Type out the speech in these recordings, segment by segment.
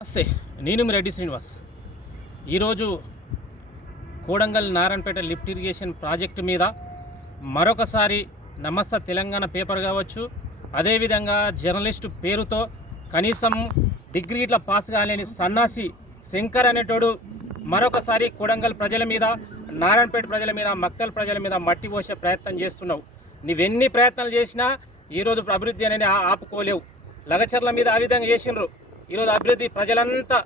నమస్తే నేను మీ రెడ్డి శ్రీనివాస్. ఈరోజు Kodangal Narayanpet lift irrigation project మీద మరొకసారి నమస్త తెలంగాణ పేపర్ కావచ్చు అదేవిధంగా జర్నలిస్టు పేరుతో కనీసం డిగ్రీ ఇట్లా పాస్ కాలేని సన్నాసి శంకర్ అనేటోడు మరొకసారి కోడంగల్ ప్రజల మీద నారాయణపేట ప్రజల మీద మక్తల్ ప్రజల మీద మట్టి పోసే ప్రయత్నం చేస్తున్నావు. నువ్వెన్ని ప్రయత్నాలు చేసినా ఈరోజు అభివృద్ధి అనేది ఆ- ఆపుకోలేవు. లగచర్ల మీద ఆ విధంగా చేసిండ్రు. ఈరోజు అభివృద్ధి ప్రజలంతా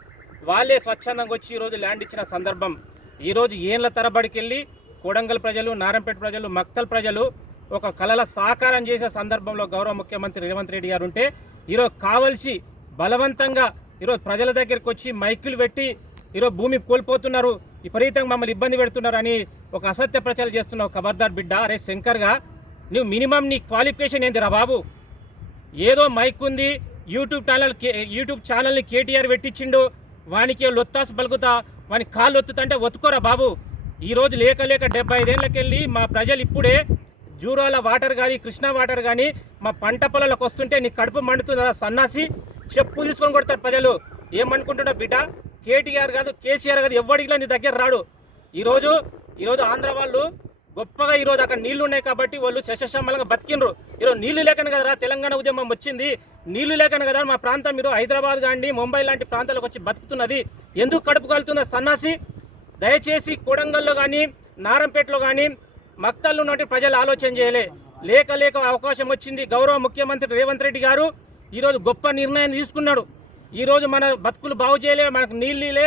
వాళ్ళే స్వచ్ఛందంగా వచ్చి ఈరోజు ల్యాండ్ ఇచ్చిన సందర్భం. ఈరోజు ఏళ్ళ తరబడికి వెళ్ళి కోడంగల్ ప్రజలు నారంపేట ప్రజలు మక్తల్ ప్రజలు ఒక కళల సాకారం చేసే సందర్భంలో గౌరవ ముఖ్యమంత్రి రేవంత్ రెడ్డి గారు ఉంటే ఈరోజు కావలసి బలవంతంగా ఈరోజు ప్రజల దగ్గరికి వచ్చి మైకులు పెట్టి ఈరోజు భూమి కోల్పోతున్నారు విపరీతంగా మమ్మల్ని ఇబ్బంది పెడుతున్నారు అని ఒక అసత్య ప్రచారం చేస్తున్నావు ఖబర్దార్ బిడ్డ అరే శంకర్గా నువ్వు మినిమం నీ క్వాలిఫికేషన్ ఏందిరా బాబు? ఏదో మైక్ ఉంది యూట్యూబ్ ఛానల్ కే- యూట్యూబ్ ఛానల్ని కేటీఆర్ పెట్టించిండు. వానికి లొత్తాసు పలుకుతా వాని కాళ్ళు ఒత్తుతంటే ఒత్తుకోరా బాబు. ఈరోజు లేక లేక డెబ్బై ఐదేళ్ళకెళ్ళి మా ప్రజలు ఇప్పుడే జూరాల వాటర్ కానీ కృష్ణా వాటర్ కానీ మా పంట పొలాలకు వస్తుంటే నీ కడుపు మండుతుందా సన్నాసి? చెప్పు తీసుకొని కొడతారు ప్రజలు. ఏమనుకుంటున్నా బిడ్డ? కేటీఆర్ కాదు కేసీఆర్ కాదు ఎవడికి నీ దగ్గర రాడు. ఈరోజు ఈరోజు ఆంధ్ర వాళ్ళు గొప్పగా ఈరోజు అక్కడ నీళ్ళు ఉన్నాయి కాబట్టి వాళ్ళు శశశమ్మలంగా బతికిండ్రు. ఈరోజు నీళ్ళు లేకనే కదా తెలంగాణ ఉద్యమం వచ్చింది. నీళ్ళు లేకనే కదా మా ప్రాంతం మీరు హైదరాబాద్ కానీ ముంబై లాంటి ప్రాంతాలకు వచ్చి బతుకుతున్నది. ఎందుకు కడుపు కాలుతున్న సన్నాసి? దయచేసి కొడంగల్లో కానీ నారంపేటలో కానీ మక్తల్లో ఉన్నటువంటి ప్రజలు ఆలోచన చేయలే. లేక లేక అవకాశం వచ్చింది. గౌరవ ముఖ్యమంత్రి రేవంత్ రెడ్డి గారు ఈరోజు గొప్ప నిర్ణయం తీసుకున్నాడు. ఈరోజు మన బతుకులు బాగు చేయలే మనకు నీళ్ళు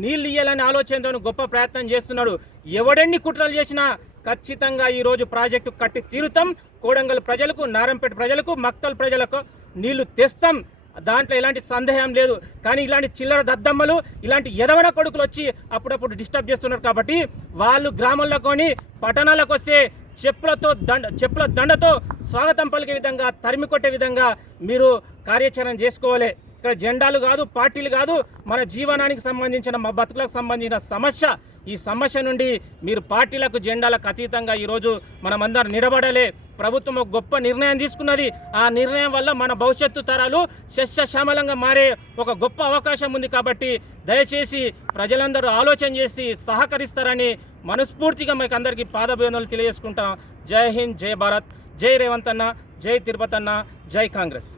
నీళ్ళు ఇయ్యాలని ఆలోచనతో గొప్ప ప్రయత్నం చేస్తున్నాడు. ఎవడెన్ని కుట్రలు చేసినా ఖచ్చితంగా ఈరోజు ప్రాజెక్టు కట్టి తీరుతాం. కోడంగల్ ప్రజలకు నారంపేట ప్రజలకు మక్తల్ ప్రజలకు నీళ్ళు తెస్తాం. దాంట్లో ఎలాంటి సందేహం లేదు. కానీ ఇలాంటి చిల్లర దద్దమ్మలు ఇలాంటి ఎదవన కొడుకులు వచ్చి అప్పుడప్పుడు డిస్టర్బ్ చేస్తున్నారు కాబట్టి వాళ్ళు గ్రామాల్లో కొని పట్టణాలకు వస్తే చెప్పులతో దండ చెప్పుల దండతో స్వాగతం పలికే విధంగా తరిమి కొట్టే విధంగా మీరు కార్యాచరణ చేసుకోవాలి. ఇక్కడ జెండాలు కాదు పార్టీలు కాదు మన జీవనానికి సంబంధించిన మా బతుకులకు సంబంధించిన సమస్య. ఈ సమస్య నుండి మీరు పార్టీలకు జెండాలకు అతీతంగా ఈరోజు మనమందరం నిలబడలే. ప్రభుత్వం ఒక గొప్ప నిర్ణయం తీసుకున్నది. ఆ నిర్ణయం వల్ల మన భవిష్యత్తు తరాలు శస్యశ్యామలంగా మారే ఒక గొప్ప అవకాశం ఉంది కాబట్టి దయచేసి ప్రజలందరూ ఆలోచన చేసి సహకరిస్తారని మనస్ఫూర్తిగా మీకు అందరికీ పాదభివందనలు తెలియజేసుకుంటాం. జై హింద్ జై భారత్. జై రేవంత్ అన్న జై తిరుపతి అన్న జై కాంగ్రెస్.